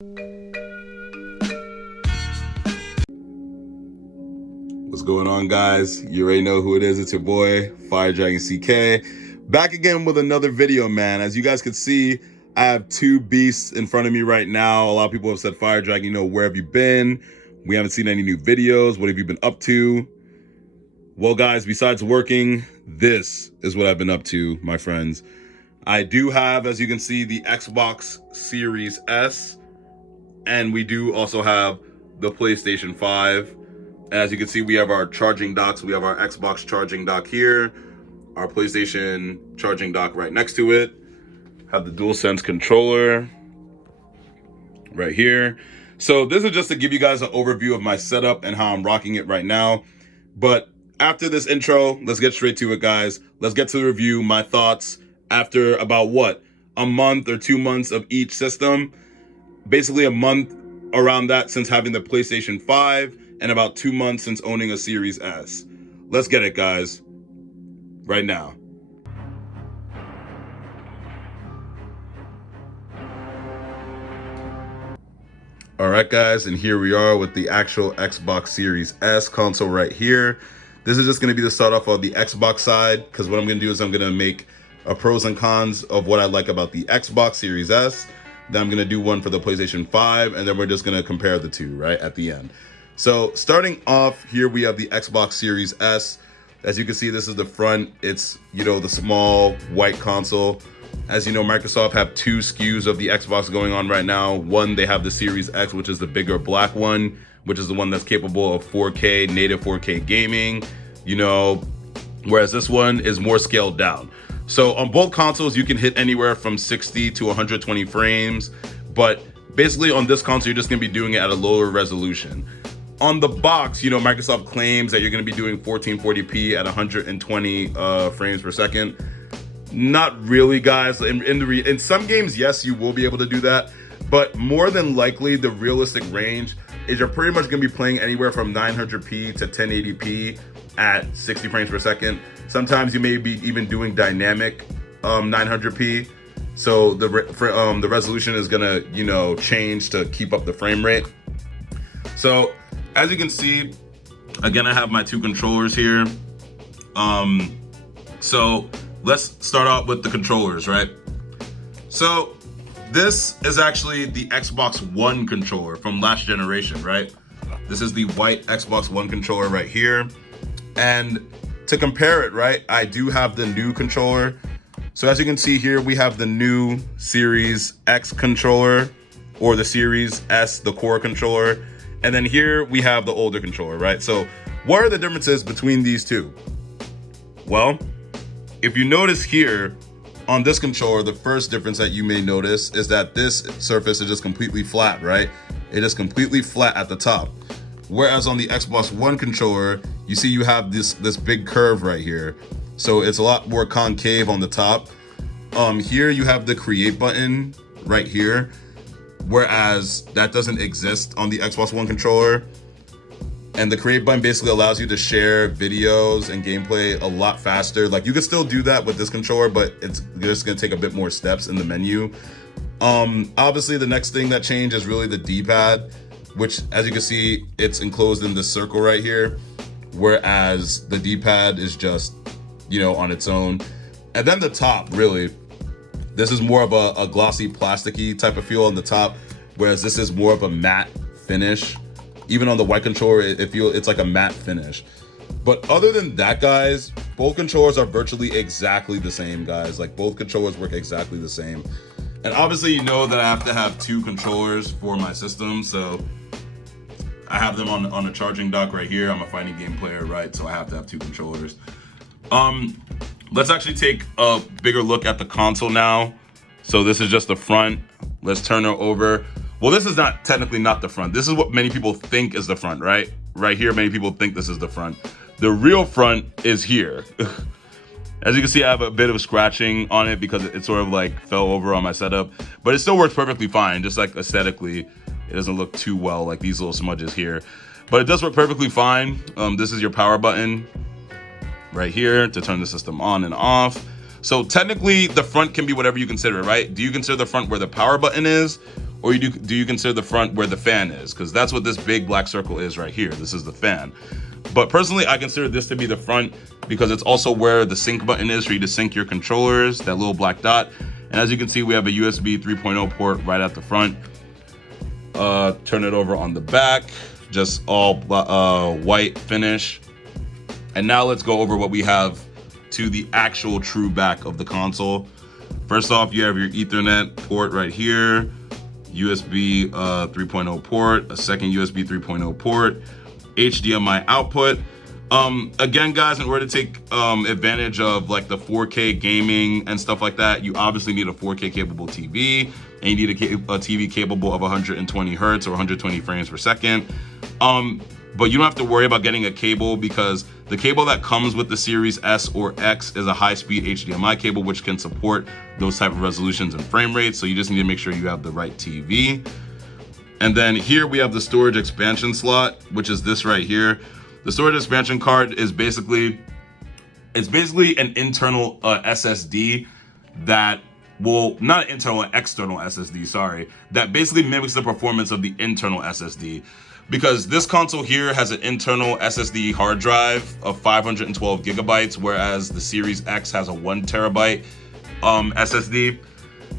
What's going on, guys? You already know who it is. It's your boy Firedragon CK, back again with another video, man. As you guys can see, I have two beasts in front of me right now. A lot of people have said, Firedragon, you know, where have you been? We haven't seen any new videos. What have you been up to? Well, guys, besides working, this is what I've been up to, my friends. I do have, as you can see, the Xbox Series S, and we do also have the PlayStation 5. As you can see, we have our charging docks. We have our Xbox charging dock here, our PlayStation charging dock right next to it. Have the DualSense controller right here. So this is just to give you guys an overview of my setup and how I'm rocking it right now. But after this intro, let's get straight to it, guys. Let's get to the review, my thoughts after about what, a month or 2 months of each system. Basically a month around that since having the PlayStation 5 and about 2 months since owning a Series S. Let's get it, guys, right now. All right, guys, and here we are with the actual Xbox Series S console right here. This is just gonna be the start off of the Xbox side, because what I'm gonna do is I'm gonna make a pros and cons of what I like about the Xbox Series S. Then I'm gonna do one for the PlayStation 5, and then we're just gonna compare the two, right, at the end. So starting off here, we have the Xbox Series S. As you can see, this is the front. It's, you know, the small white console. As you know, Microsoft have two SKUs of the Xbox going on right now. One, they have the Series X, which is the bigger black one, which is the one that's capable of 4K, native 4K gaming, you know, whereas this one is more scaled down. So on both consoles, you can hit anywhere from 60 to 120 frames, but basically on this console, you're just gonna be doing it at a lower resolution. On the box, you know, Microsoft claims that you're going to be doing 1440p at 120 frames per second. Not really, guys. In some games, yes, you will be able to do that, but more than likely, the realistic range is you're pretty much going to be playing anywhere from 900p to 1080p at 60 frames per second. Sometimes you may be even doing dynamic 900p, so the resolution is going to, you know, change to keep up the frame rate. So as you can see, again, I have my two controllers here. So let's start out with the controllers, right? So this is actually the Xbox One controller from last generation, right? This is the white Xbox One controller right here. And to compare it, right, I do have the new controller. So as you can see here, we have the new Series X controller, or the Series S, the core controller. And then here we have the older controller, right? So what are the differences between these two? Well, if you notice here on this controller, the first difference that you may notice is that this surface is just completely flat, right? It is completely flat at the top. Whereas on the Xbox One controller, you see you have this big curve right here. So it's a lot more concave on the top. Here you have the create button right here, whereas that doesn't exist on the Xbox One controller. And the create button basically allows you to share videos and gameplay a lot faster. Like, you can still do that with this controller, but it's just gonna take a bit more steps in the menu. Obviously the next thing that changed is really the D-pad, which, as you can see, it's enclosed in this circle right here, whereas the D-pad is just, you know, on its own. And then the top, really, this is more of a glossy, plasticky type of feel on the top, whereas this is more of a matte finish. Even on the white controller, it's like a matte finish. But other than that, guys, both controllers are virtually exactly the same, guys. Like, both controllers work exactly the same. And obviously, you know that I have to have two controllers for my system, so I have them on a charging dock right here. I'm a fighting game player, right? So I have to have two controllers. Let's actually take a bigger look at the console now. So this is just the front. Let's turn it over. Well, this is not technically not the front. This is what many people think is the front, right? Right here, many people think this is the front. The real front is here. As you can see, I have a bit of scratching on it because it sort of like fell over on my setup, but it still works perfectly fine. Just like aesthetically, it doesn't look too well, like these little smudges here, but it does work perfectly fine. This is your power button right here to turn the system on and off. So technically the front can be whatever you consider, right? Do you consider the front where the power button is, or do you consider the front where the fan is? Because that's what this big black circle is right here. This is the fan. But personally, I consider this to be the front because it's also where the sync button is for you to sync your controllers, that little black dot. And as you can see, we have a USB 3.0 port right at the front. Turn it over on the back, just all white finish. And now let's go over what we have to the actual true back of the console. First off, you have your Ethernet port right here, USB 3.0 port, a second USB 3.0 port, HDMI output. Again, guys, in order to take advantage of like the 4K gaming and stuff like that, you obviously need a 4K capable TV, and you need a TV capable of 120 hertz or 120 frames per second. But you don't have to worry about getting a cable, because the cable that comes with the Series S or X is a high-speed HDMI cable, which can support those type of resolutions and frame rates. So you just need to make sure you have the right TV. And then here we have the storage expansion slot, which is this right here. The storage expansion card is basically an internal SSD that not internal, external SSD, sorry, that basically mimics the performance of the internal SSD. Because this console here has an internal SSD hard drive of 512 gigabytes, whereas the Series X has a 1 terabyte SSD.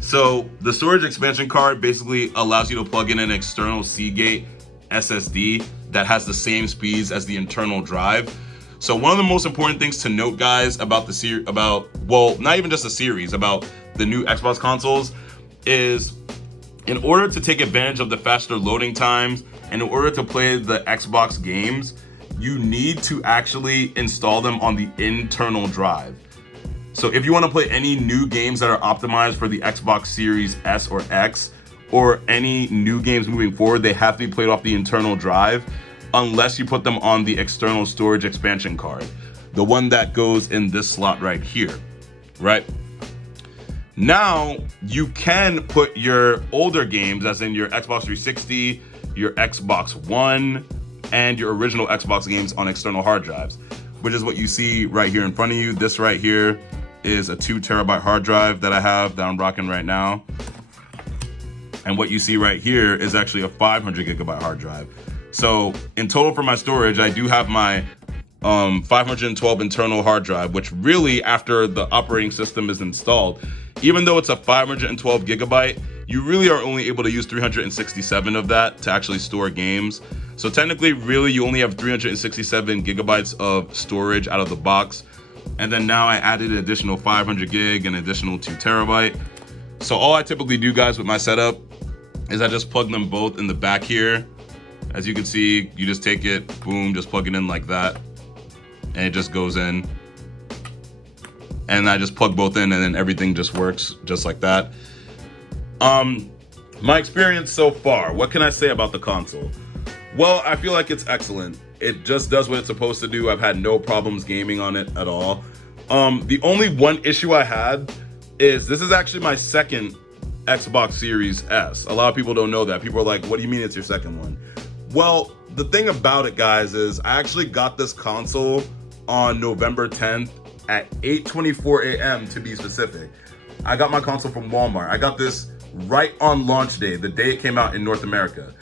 So the storage expansion card basically allows you to plug in an external Seagate SSD that has the same speeds as the internal drive. So one of the most important things to note, guys, about the series, not even just the series, about the new Xbox consoles, is in order to take advantage of the faster loading times and in order to play the Xbox games, you need to actually install them on the internal drive. So if you want to play any new games that are optimized for the Xbox Series S or X, or any new games moving forward, they have to be played off the internal drive, unless you put them on the external storage expansion card, the one that goes in this slot right here, right? Now, you can put your older games, as in your Xbox 360, your Xbox One, and your original Xbox games on external hard drives, which is what you see right here in front of you. This right here is a 2 terabyte hard drive that I'm rocking right now. And what you see right here is actually a 500 gigabyte hard drive. So in total for my storage, I do have my 512 internal hard drive, which really, after the operating system is installed, even though it's a 512 gigabyte, you really are only able to use 367 of that to actually store games. So technically, really, you only have 367 gigabytes of storage out of the box. And then now I added an additional 500 gig and additional 2 terabyte. So all I typically do, guys, with my setup is I just plug them both in the back here. As you can see, you just take it, boom, just plug it in like that, and it just goes in. And I just plug both in, and then everything just works just like that. My experience so far, what can I say about the console? Well, I feel like it's excellent. It just does what it's supposed to do. I've had no problems gaming on it at all. The only one issue I had is this is actually my second Xbox Series S. A lot of people don't know that. People are like, what do you mean it's your second one? Well, the thing about it, guys, is I actually got this console on November 10th at 8:24 a.m. to be specific. I got my console from Walmart. I got this right on launch day, the day it came out in North America.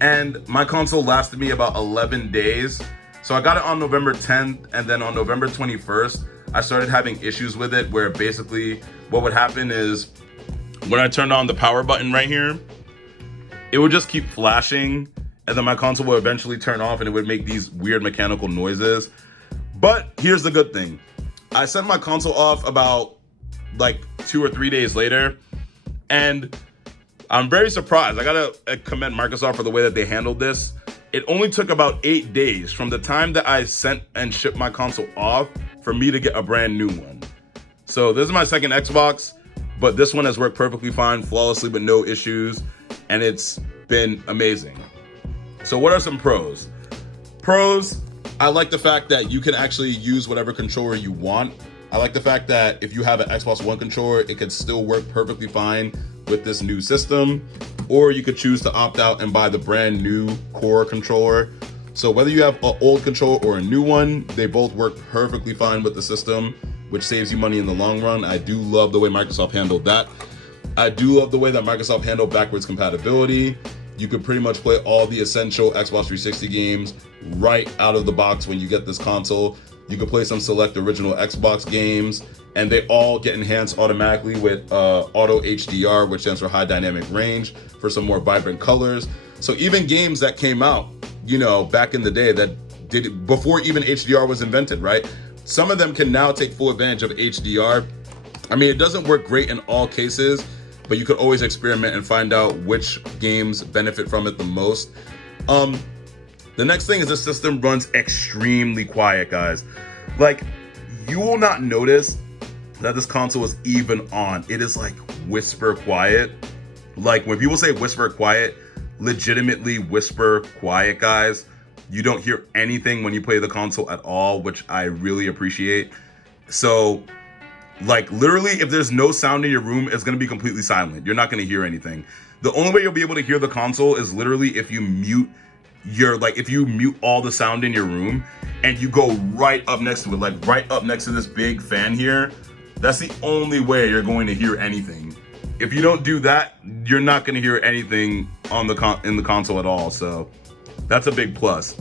And my console lasted me about 11 days. So I got it on November 10th, and then on November 21st, I started having issues with it, where basically what would happen is when I turned on the power button right here, it would just keep flashing, and then my console would eventually turn off and it would make these weird mechanical noises. But here's the good thing. I sent my console off about like 2 or 3 days later, and I'm very surprised. I gotta commend Microsoft for the way that they handled this. It only took about 8 days from the time that I sent and shipped my console off for me to get a brand new one. So this is my second Xbox, but this one has worked perfectly fine, flawlessly, with no issues, and it's been amazing. So what are some pros? Pros, I like the fact that you can actually use whatever controller you want. I like the fact that if you have an Xbox One controller, it could still work perfectly fine with this new system, or you could choose to opt out and buy the brand new core controller. So whether you have an old controller or a new one, they both work perfectly fine with the system, which saves you money in the long run. I do love the way Microsoft handled that. I do love the way that Microsoft handled backwards compatibility. You could pretty much play all the essential Xbox 360 games right out of the box when you get this console. You can play some select original Xbox games, and they all get enhanced automatically with Auto HDR, which stands for High Dynamic Range, for some more vibrant colors. So even games that came out, you know, back in the day that did it before even HDR was invented, right? Some of them can now take full advantage of HDR. I mean, it doesn't work great in all cases, but you could always experiment and find out which games benefit from it the most. The next thing is the system runs extremely quiet, guys. Like, you will not notice that this console is even on. It is like whisper quiet. Like, when people say whisper quiet, legitimately whisper quiet, guys. You don't hear anything when you play the console at all, which I really appreciate. So, like, literally, if there's no sound in your room, it's going to be completely silent. You're not going to hear anything. The only way you'll be able to hear the console is literally if you mute if you mute all the sound in your room and you go right up next to it, like right up next to this big fan here. That's the only way you're going to hear anything. If you don't do that, you're not going to hear anything on in the console at all. So that's a big plus.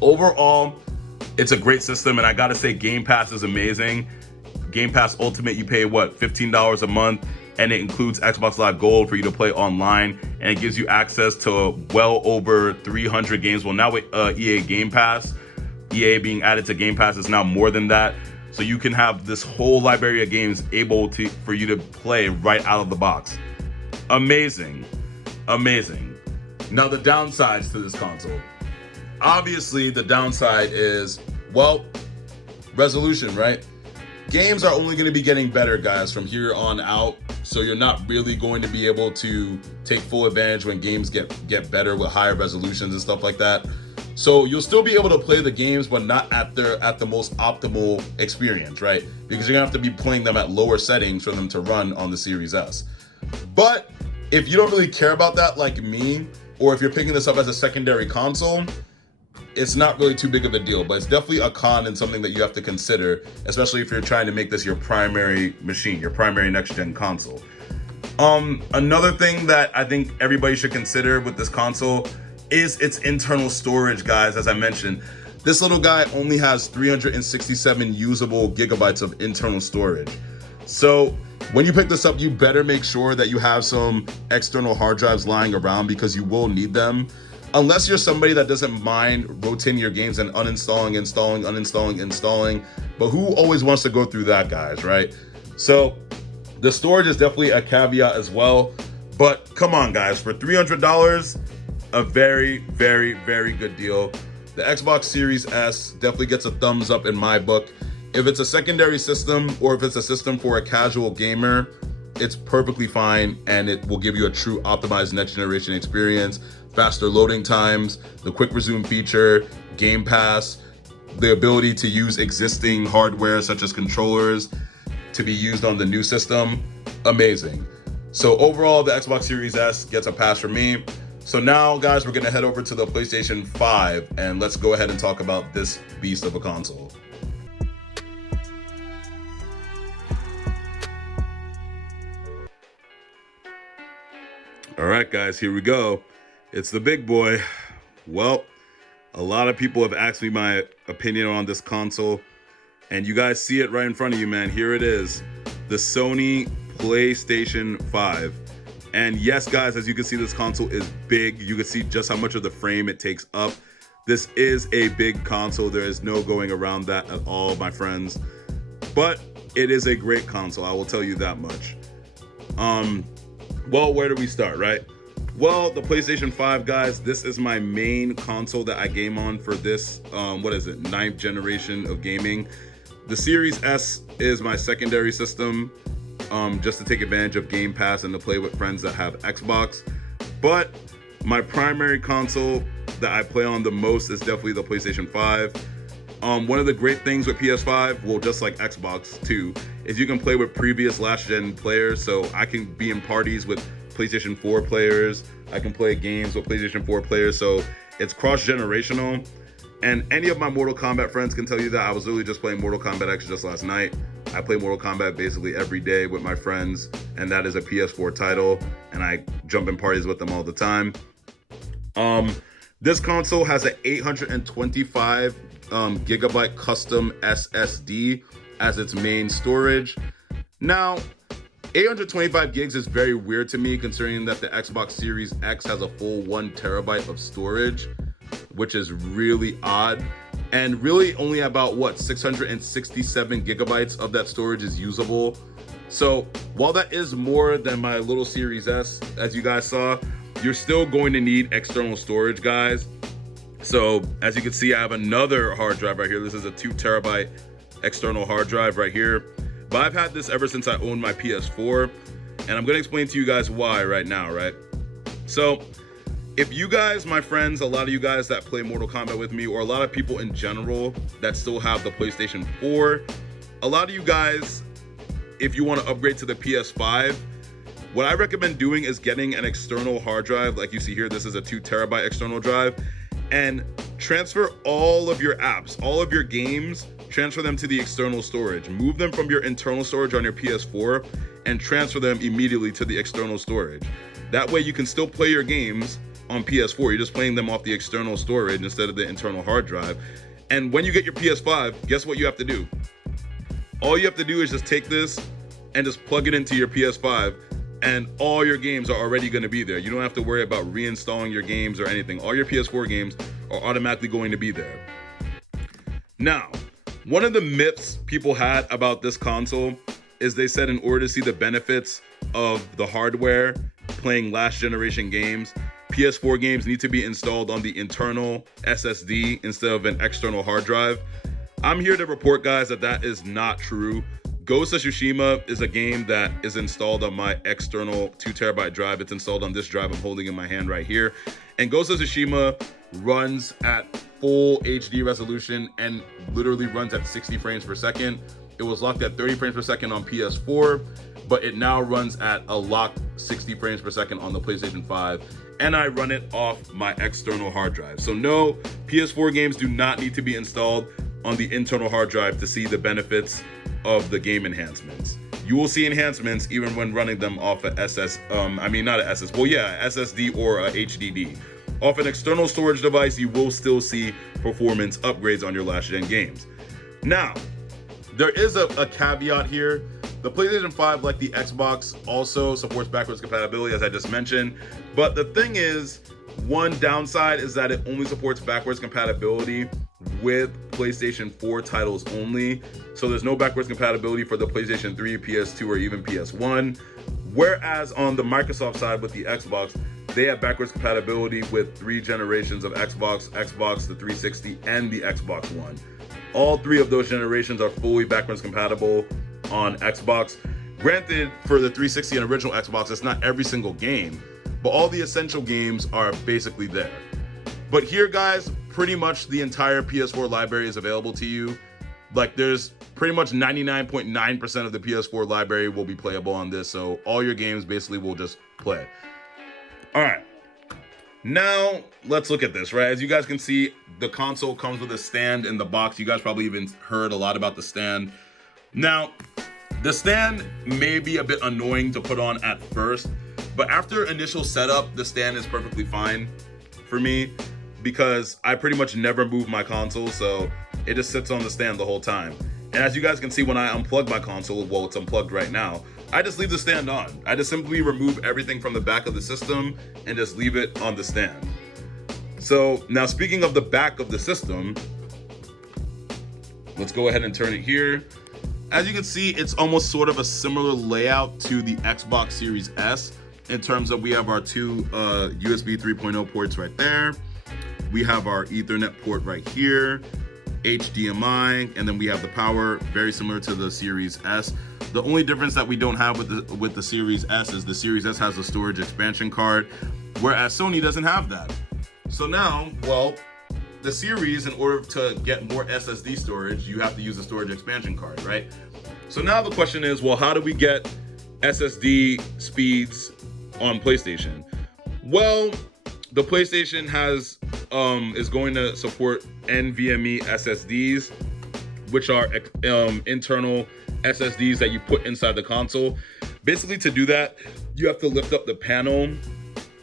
Overall, it's a great system, and I gotta say, Game Pass is amazing. Game Pass Ultimate, you pay what, $15 a month, and it includes Xbox Live Gold for you to play online, and it gives you access to well over 300 games. Well, now with EA Game Pass, EA being added to Game Pass is now more than that. So you can have this whole library of games for you to play right out of the box. Amazing, amazing. Now the downsides to this console. Obviously, the downside is, well, resolution, right? Games are only going to be getting better, guys, from here on out. So you're not really going to be able to take full advantage when games get better with higher resolutions and stuff like that. So you'll still be able to play the games, but not at the most optimal experience, right? Because you're gonna have to be playing them at lower settings for them to run on the Series S. But if you don't really care about that like me, or if you're picking this up as a secondary console, it's not really too big of a deal, but it's definitely a con and something that you have to consider, especially if you're trying to make this your primary machine, your primary next-gen console. Another thing that I think everybody should consider with this console is its internal storage, guys. As I mentioned, this little guy only has 367 usable gigabytes of internal storage. So when you pick this up, you better make sure that you have some external hard drives lying around, because you will need them. Unless you're somebody that doesn't mind rotating your games and uninstalling, installing, uninstalling, installing. But who always wants to go through that, guys, right? So the storage is definitely a caveat as well. But come on, guys, for $300, a very, very, very good deal. The Xbox Series S definitely gets a thumbs up in my book. If it's a secondary system, or if it's a system for a casual gamer, it's perfectly fine, and it will give you a true optimized next generation experience. Faster loading times, the quick resume feature, Game Pass, the ability to use existing hardware such as controllers to be used on the new system, amazing. So overall, the Xbox Series S gets a pass from me. So now, guys, we're gonna head over to the PlayStation 5, and let's go ahead and talk about this beast of a console. All right, guys, here we go. It's the big boy. Well, a lot of people have asked me my opinion on this console, and you guys see it right in front of you, man. Here it is, the Sony PlayStation 5. And yes, guys, as you can see, this console is big. You can see just how much of the frame it takes up. This is a big console. There is no going around that at all, my friends. But it is a great console, I will tell you that much. Well, where do we start, right? Well, the PlayStation 5, guys, this is my main console that I game on for this, 9th generation of gaming. The Series S is my secondary system, just to take advantage of Game Pass and to play with friends that have Xbox. But my primary console that I play on the most is definitely the PlayStation 5. One of the great things with PS5, well, just like Xbox too, is you can play with previous last-gen players. So I can be in parties with PlayStation 4 players. I can play games with PlayStation 4 players. So it's cross-generational. And any of my Mortal Kombat friends can tell you that I was literally just playing Mortal Kombat X just last night. I play Mortal Kombat basically every day with my friends, and that is a PS4 title, and I jump in parties with them all the time. This console has an 825 gigabyte custom SSD as its main storage. Now, 825 gigs is very weird to me, considering that the Xbox Series X has a full 1 terabyte of storage, which is really odd. And really only about 667 gigabytes of that storage is usable. So while that is more than my little Series S, as you guys saw, you're still going to need external storage, guys. So as you can see, I have another hard drive right here. This is a 2 terabyte external hard drive right here. But I've had this ever since I owned my PS4, and I'm gonna explain to you guys why right now, right? So if you guys, my friends, a lot of you guys that play Mortal Kombat with me, or a lot of people in general that still have the PlayStation 4, a lot of you guys, if you want to upgrade to the PS5, what I recommend doing is getting an external hard drive. Like you see here, this is a 2 terabyte external drive, and transfer all of your apps, all of your games, transfer them to the external storage. Move them from your internal storage on your PS4 and transfer them immediately to the external storage. That way you can still play your games on PS4. You're just playing them off the external storage instead of the internal hard drive. And when you get your PS5, guess what you have to do? All you have to do is just take this and just plug it into your PS5, and all your games are already going to be there. You don't have to worry about reinstalling your games or anything. All your PS4 games are automatically going to be there. Now, one of the myths people had about this console is they said in order to see the benefits of the hardware playing last generation games, PS4 games need to be installed on the internal SSD instead of an external hard drive. I'm here to report, guys, that that is not true. Ghost of Tsushima is a game that is installed on my external 2 terabyte drive. It's installed on this drive I'm holding in my hand right here. And Ghost of Tsushima runs at full HD resolution and literally runs at 60 frames per second. It was locked at 30 frames per second on PS4, but it now runs at a locked 60 frames per second on the PlayStation 5. And I run it off my external hard drive. So no, PS4 games do not need to be installed on the internal hard drive to see the benefits of the game enhancements. You will see enhancements even when running them off a SSD or a HDD. Off an external storage device, you will still see performance upgrades on your last gen games. Now, there is a caveat here. The PlayStation 5, like the Xbox, also supports backwards compatibility, as I just mentioned. But the thing is, one downside is that it only supports backwards compatibility with PlayStation 4 titles only. So there's no backwards compatibility for the PlayStation 3, PS2, or even PS1. Whereas on the Microsoft side with the Xbox, they have backwards compatibility with 3 generations of Xbox, the 360, and the Xbox One. All 3 of those generations are fully backwards compatible on Xbox. Granted, for the 360 and original Xbox, it's not every single game, but all the essential games are basically there. But here, guys, pretty much the entire PS4 library is available to you. Like, there's pretty much 99.9% of the PS4 library will be playable on this, so all your games basically will just play. All right, now let's look at this, right? As you guys can see, the console comes with a stand in the box. You guys probably even heard a lot about the stand. Now, the stand may be a bit annoying to put on at first, but after initial setup, the stand is perfectly fine for me because I pretty much never move my console, so it just sits on the stand the whole time. And as you guys can see, when I unplug my console, well, it's unplugged right now, I just leave the stand on. I just simply remove everything from the back of the system and just leave it on the stand. So now, speaking of the back of the system, let's go ahead and turn it here. As you can see, it's almost sort of a similar layout to the Xbox Series S in terms of we have our 2 USB 3.0 ports right there. We have our Ethernet port right here, HDMI, and then we have the power, very similar to the Series S. The only difference that we don't have with the Series S is the Series S has a storage expansion card, whereas Sony doesn't have that. So now, well, the Series, in order to get more SSD storage, you have to use a storage expansion card, right? So now the question is, well, how do we get SSD speeds on PlayStation? Well, the PlayStation is going to support NVMe SSDs, which are internal SSDs that you put inside the console. Basically, to do that, you have to lift up the panel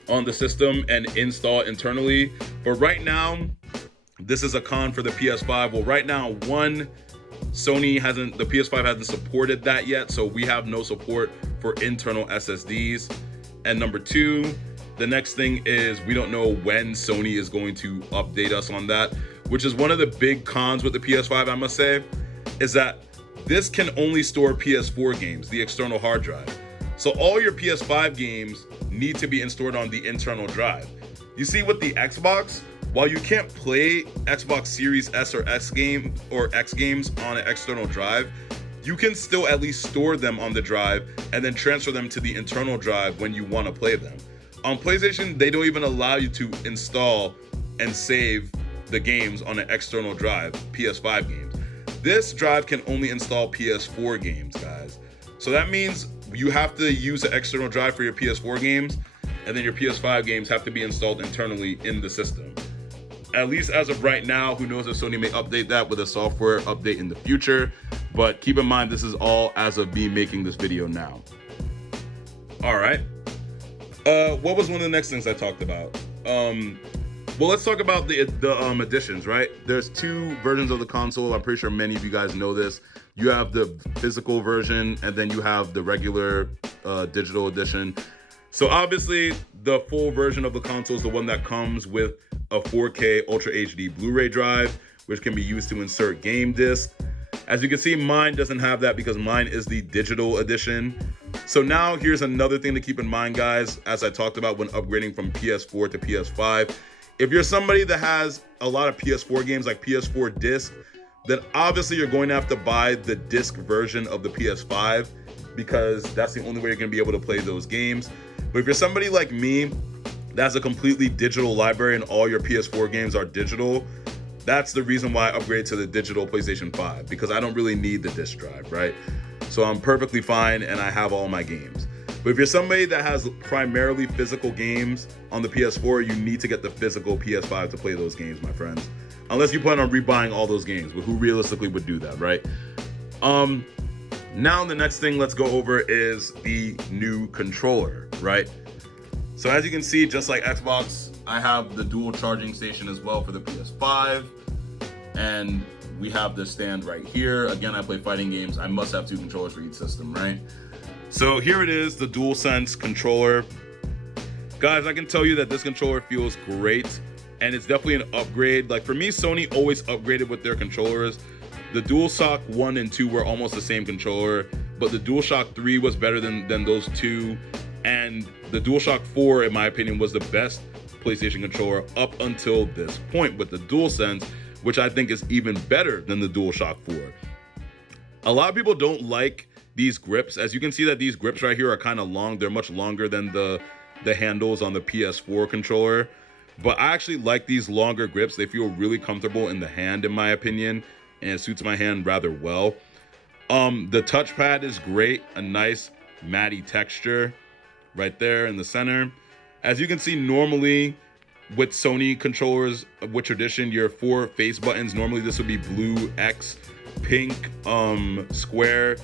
on the system and install it internally. But right now, this is a con for the PS5. Well, right now, one, the PS5 hasn't supported that yet, so we have no support for internal SSDs. And number two, the next thing is we don't know when Sony is going to update us on that, which is one of the big cons with the PS5, I must say, is that this can only store PS4 games, the external hard drive. So all your PS5 games need to be stored on the internal drive. You see, with the Xbox, while you can't play Xbox Series S or X games on an external drive, you can still at least store them on the drive and then transfer them to the internal drive when you want to play them. On PlayStation, they don't even allow you to install and save the games on an external drive, PS5 games. This drive can only install PS4 games, guys. So that means you have to use an external drive for your PS4 games, and then your PS5 games have to be installed internally in the system. At least as of right now, who knows if Sony may update that with a software update in the future. But keep in mind, this is all as of me making this video now. All right. What was one of the next things I talked about? Well, let's talk about the editions, right? There's two versions of the console. I'm pretty sure many of you guys know this. You have the physical version, and then you have the regular digital edition. So obviously, the full version of the console is the one that comes with a 4K Ultra HD Blu-ray drive, which can be used to insert game discs. As you can see, mine doesn't have that because mine is the digital edition. So now here's another thing to keep in mind, guys, as I talked about when upgrading from PS4 to PS5. If you're somebody that has a lot of PS4 games like PS4 disc, then obviously you're going to have to buy the disc version of the PS5 because that's the only way you're going to be able to play those games. But if you're somebody like me that has a completely digital library and all your PS4 games are digital, that's the reason why I upgraded to the digital PlayStation 5, because I don't really need the disc drive, right? So I'm perfectly fine and I have all my games. But if you're somebody that has primarily physical games on the PS4, you need to get the physical PS5 to play those games, my friends. Unless you plan on rebuying all those games, but who realistically would do that, right? Now the next thing let's go over is the new controller, right? So as you can see, just like Xbox, I have the dual charging station as well for the PS5. And we have the stand right here. Again, I play fighting games. I must have two controllers for each system, right? So here it is, the DualSense controller. Guys, I can tell you that this controller feels great, and it's definitely an upgrade. Like for me, Sony always upgraded with their controllers. The DualShock 1 and 2 were almost the same controller, but the DualShock 3 was better than those two. And the DualShock 4, in my opinion, was the best PlayStation controller up until this point with the DualSense, which I think is even better than the DualShock 4. A lot of people don't like these grips. As you can see that these grips right here are kind of long. They're much longer than the handles on the PS4 controller. But I actually like these longer grips. They feel really comfortable in the hand, in my opinion, and it suits my hand rather well. The touchpad is great, a nice matty texture right there in the center. As you can see, normally with Sony controllers with tradition, your 4 face buttons, normally this would be blue, X, pink, square,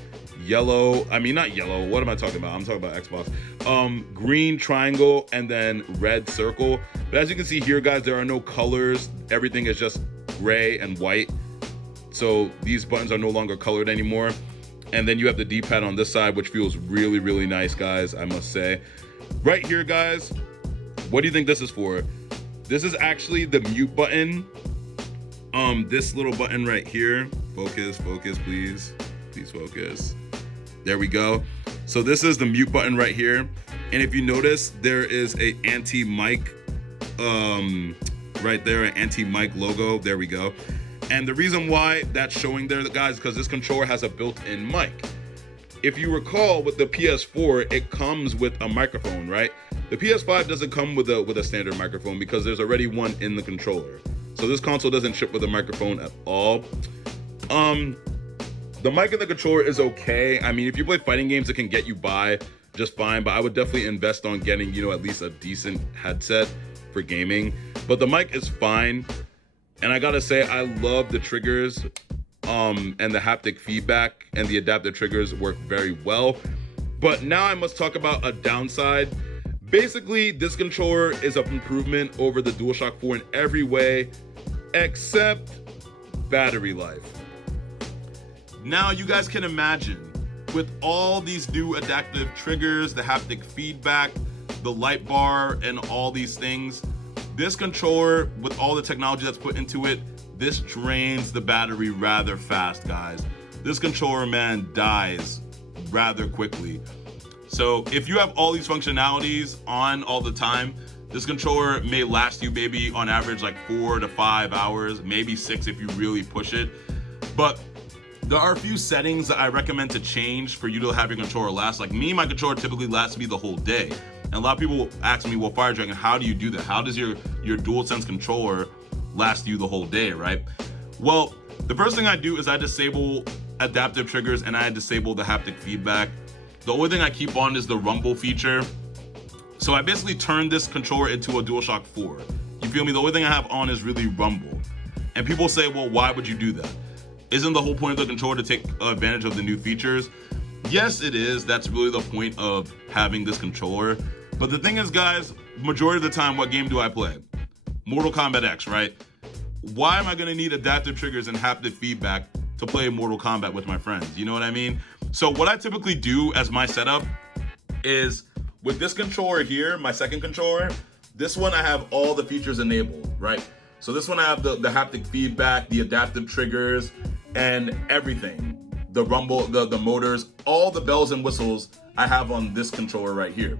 yellow, not yellow, what am I talking about? I'm talking about Xbox. Green triangle, and then red circle. But as you can see here, guys, there are no colors. Everything is just gray and white. So these buttons are no longer colored anymore. And then you have the D-pad on this side, which feels really, really nice, guys, I must say. Right here, guys, what do you think this is for? This is actually the mute button. This little button right here. Focus, please. Please focus. There we go. So this is the mute button right here. And if you notice, there is a anti-mic right there, an anti-mic logo. There we go. And the reason why that's showing there, guys, because this controller has a built-in mic. If you recall, with the PS4, it comes with a microphone, right? The PS5 doesn't come with a standard microphone because there's already one in the controller. So this console doesn't ship with a microphone at all. The mic in the controller is okay. I mean, if you play fighting games, it can get you by just fine, but I would definitely invest on getting, at least a decent headset for gaming. But the mic is fine. And I gotta say, I love the triggers and the haptic feedback and the adaptive triggers work very well. But now I must talk about a downside. Basically, this controller is an improvement over the DualShock 4 in every way except battery life. Now you guys can imagine, with all these new adaptive triggers, the haptic feedback, the light bar, and all these things, this controller, with all the technology that's put into it, this drains the battery rather fast, guys. This controller, man, dies rather quickly. So if you have all these functionalities on all the time, this controller may last you maybe on average like 4 to 5 hours, maybe 6 if you really push it. But there are a few settings that I recommend to change for you to have your controller last. Like me, my controller typically lasts me the whole day. And a lot of people ask me, well, Firedragon, how do you do that? How does your DualSense controller last you the whole day, right? Well, the first thing I do is I disable adaptive triggers and I disable the haptic feedback. The only thing I keep on is the rumble feature. So I basically turned this controller into a DualShock 4. You feel me? The only thing I have on is really rumble. And people say, well, why would you do that? Isn't the whole point of the controller to take advantage of the new features? Yes, it is. That's really the point of having this controller. But the thing is, guys, majority of the time, what game do I play? Mortal Kombat X, right? Why am I gonna need adaptive triggers and haptic feedback to play Mortal Kombat with my friends? You know what I mean? So what I typically do as my setup is, with this controller here, my second controller, this one I have all the features enabled, right? So this one I have the haptic feedback, the adaptive triggers, and everything. The rumble, the motors, all the bells and whistles I have on this controller right here.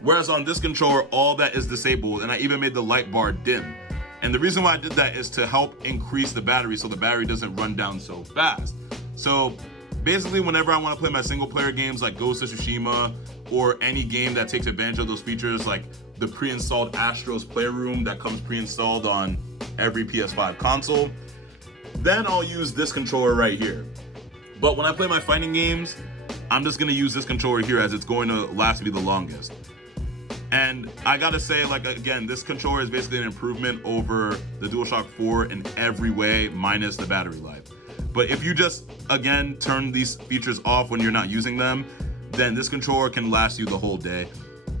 Whereas on this controller, all that is disabled, and I even made the light bar dim. And the reason why I did that is to help increase the battery so the battery doesn't run down so fast. So basically, whenever I want to play my single player games like Ghost of Tsushima, or any game that takes advantage of those features like the pre-installed Astro's Playroom that comes pre-installed on every PS5 console, then I'll use this controller right here. But when I play my fighting games, I'm just gonna use this controller here as it's going to last me the longest. And I gotta say, like, again, this controller is basically an improvement over the DualShock 4 in every way, minus the battery life. But if you just, again, turn these features off when you're not using them, then this controller can last you the whole day.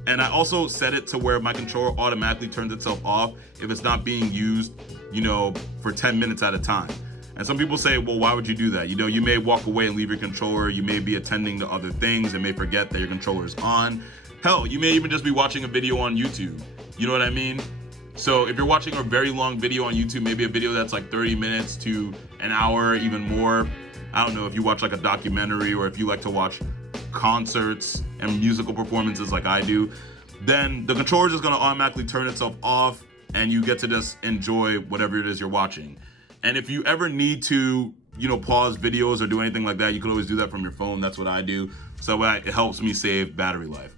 And I also set it to where my controller automatically turns itself off if it's not being used, you know, for 10 minutes at a time. And some people say, well, why would you do that? You know, you may walk away and leave your controller. You may be attending to other things and may forget that your controller is on. Hell, you may even just be watching a video on YouTube. You know what I mean? So if you're watching a very long video on YouTube, maybe a video that's like 30 minutes to an hour, even more. I don't know if you watch like a documentary or if you like to watch concerts and musical performances like I do, then the controller is just gonna automatically turn itself off and you get to just enjoy whatever it is you're watching. And if you ever need to, you know, pause videos or do anything like that, you can always do that from your phone. That's what I do. So it helps me save battery life.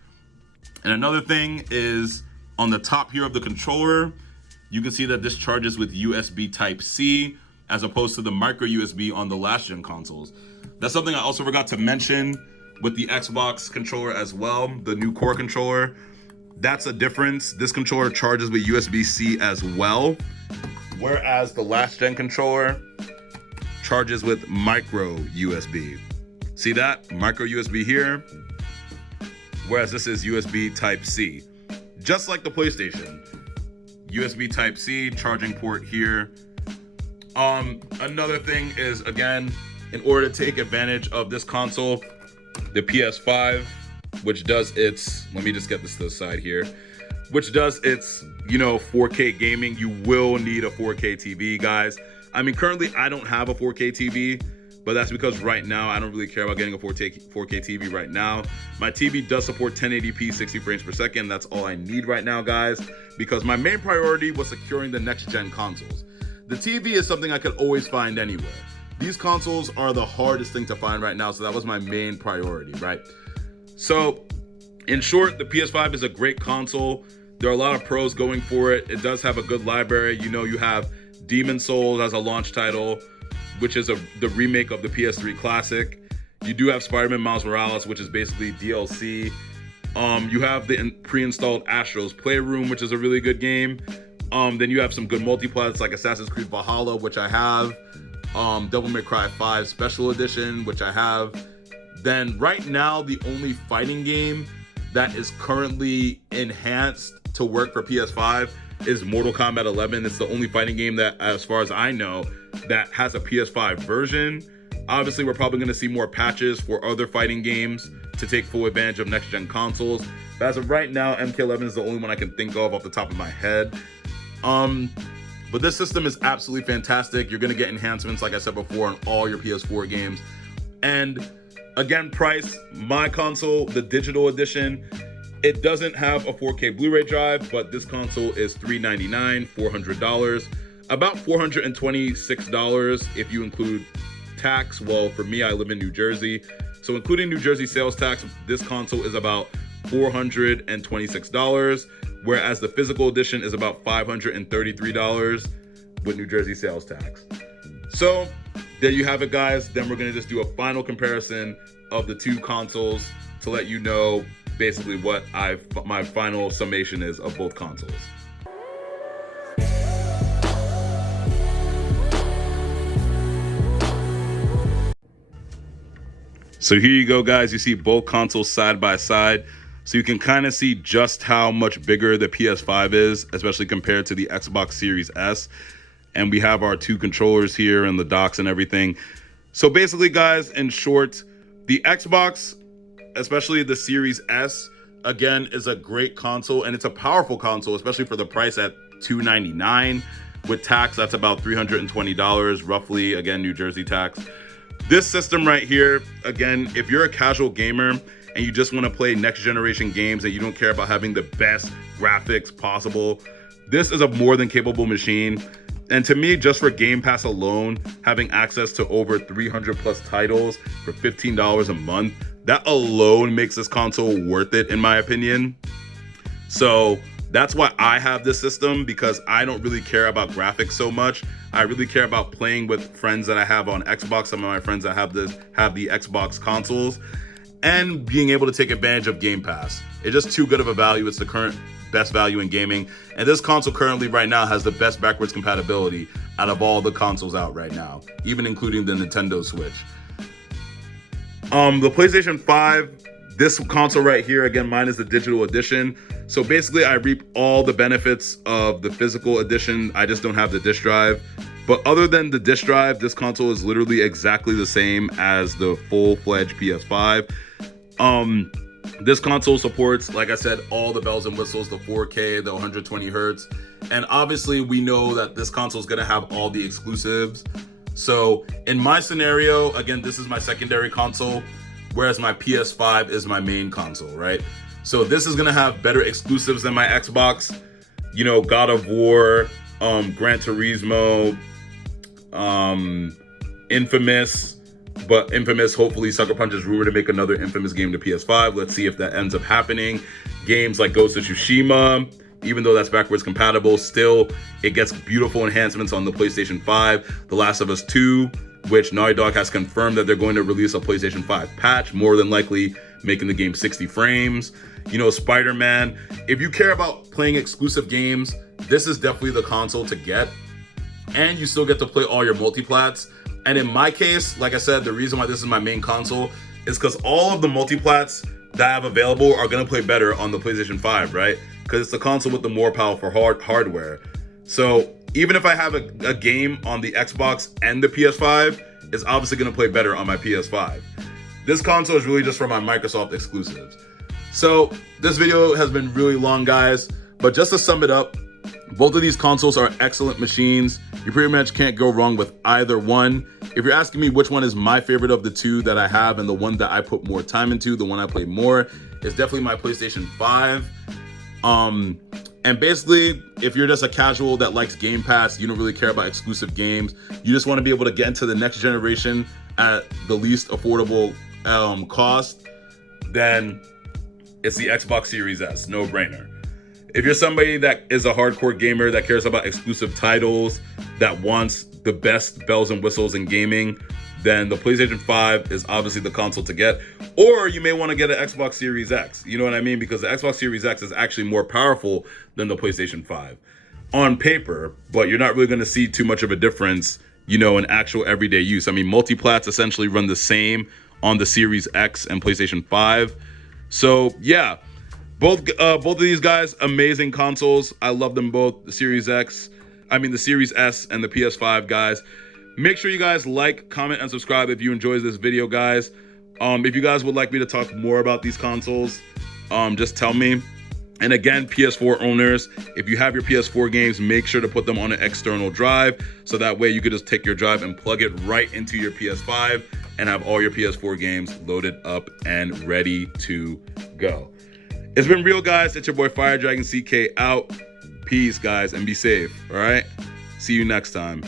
And another thing is on the top here of the controller, you can see that this charges with USB Type-C as opposed to the micro USB on the last gen consoles. That's something I also forgot to mention with the Xbox controller as well, the new core controller. That's a difference. This controller charges with USB-C as well, whereas the last gen controller charges with micro USB. See that? Micro USB here, whereas this is USB Type-C. Just like the PlayStation. USB Type-C, charging port here. Another thing is, again, in order to take advantage of this console, the PS5, which does its, let me just get this to the side here, which does its, you know, 4K gaming, you will need a 4K TV, guys. I mean, currently I don't have a 4K TV, but that's because right now I don't really care about getting a 4K TV right now. My TV does support 1080p 60 frames per second. That's all I need right now, guys, because my main priority was securing the next gen consoles. The TV is something I could always find anywhere. These consoles are the hardest thing to find right now, so that was my main priority, right? So, in short, the PS5 is a great console. There are a lot of pros going for it. It does have a good library. You know, you have Demon's Souls as a launch title, which is the remake of the PS3 classic. You do have Spider-Man Miles Morales, which is basically DLC. You have the pre-installed Astro's Playroom, which is a really good game. Then you have some good multiplats like Assassin's Creed Valhalla, which I have. Devil May Cry 5 Special Edition, which I have. Then right now, the only fighting game that is currently enhanced to work for PS5 is Mortal Kombat 11. It's the only fighting game that, as far as I know, that has a PS5 version. Obviously, we're probably going to see more patches for other fighting games to take full advantage of next-gen consoles. But as of right now, MK11 is the only one I can think of off the top of my head. But this system is absolutely fantastic. You're going to get enhancements, like I said before, on all your PS4 games. And again, price, my console, the digital edition, it doesn't have a 4K Blu-ray drive, but this console is $399, $400, about $426 if you include tax. Well, for me, I live in New Jersey, so including New Jersey sales tax, this console is about $426, whereas the physical edition is about $533 with New Jersey sales tax. So there you have it, guys. Then we're gonna just do a final comparison of the two consoles to let you know basically what my final summation is of both consoles. So here you go, guys. You see both consoles side by side. So you can kind of see just how much bigger the PS5 is, especially compared to the Xbox Series S. And we have our two controllers here and the docks and everything. So basically, guys, in short, the Xbox, especially the Series S, again, is a great console, and it's a powerful console, especially for the price at $299. With tax, that's about $320, roughly, again, New Jersey tax. This system right here, again, if you're a casual gamer and you just want to play next generation games and you don't care about having the best graphics possible, this is a more than capable machine. And to me, just for Game Pass alone, having access to over 300 plus titles for $15 a month, that alone makes this console worth it, in my opinion. So that's why I have this system, because I don't really care about graphics so much. I really care about playing with friends that I have on Xbox, some of my friends that have the Xbox consoles, and being able to take advantage of Game Pass. It's just too good of a value. It's the current best value in gaming. And this console currently right now has the best backwards compatibility out of all the consoles out right now, even including the Nintendo Switch. The PlayStation 5, this console right here, again, mine is the digital edition. So basically I reap all the benefits of the physical edition. I just don't have the disc drive. But other than the disc drive, this console is literally exactly the same as the full-fledged PS5. This console supports, like I said, all the bells and whistles, the 4K, the 120 hertz. And obviously we know that this console is gonna have all the exclusives. So in my scenario, again, this is my secondary console, whereas my PS5 is my main console, right? So this is gonna have better exclusives than my Xbox. You know, God of War, Gran Turismo, Infamous, but Infamous, hopefully Sucker Punch is rumored to make another Infamous game to PS5. Let's see if that ends up happening. Games like Ghost of Tsushima, even though that's backwards compatible, still it gets beautiful enhancements on the PlayStation 5. The Last of Us 2, which Naughty Dog has confirmed that they're going to release a PlayStation 5 patch, more than likely making the game 60 frames. You know, Spider-Man. If you care about playing exclusive games, this is definitely the console to get. And you still get to play all your multiplats. And in my case, like I said, the reason why this is my main console is because all of the multiplats that I have available are going to play better on the PlayStation 5, right? Because it's the console with the more powerful hardware. So even if I have a game on the Xbox and the PS5, it's obviously going to play better on my PS5. This console is really just for my Microsoft exclusives. So this video has been really long, guys, but just to sum it up, both of these consoles are excellent machines. You pretty much can't go wrong with either one. If you're asking me which one is my favorite of the two that I have and the one that I put more time into, the one I play more, is definitely my PlayStation 5. And basically, if you're just a casual that likes Game Pass, you don't really care about exclusive games, you just want to be able to get into the next generation at the least affordable cost, then it's the Xbox Series S, no brainer. If you're somebody that is a hardcore gamer that cares about exclusive titles, that wants the best bells and whistles in gaming, then the PlayStation 5 is obviously the console to get. Or you may want to get an Xbox Series X, you know what I mean? Because the Xbox Series X is actually more powerful than the PlayStation 5 on paper, but you're not really going to see too much of a difference you know, in actual everyday use. I mean, multiplats essentially run the same on the Series X and PlayStation 5. So yeah, both of these guys, amazing consoles. I love them both. The Series S and the PS5, guys. Make sure you guys like, comment, and subscribe if you enjoyed this video, guys. If you guys would like me to talk more about these consoles, just tell me. And again, PS4 owners, if you have your PS4 games, make sure to put them on an external drive, so that way you could just take your drive and plug it right into your PS5 and have all your PS4 games loaded up and ready to go. It's been real, guys. It's your boy Firedragon CK out. Peace, guys, and be safe. All right? See you next time.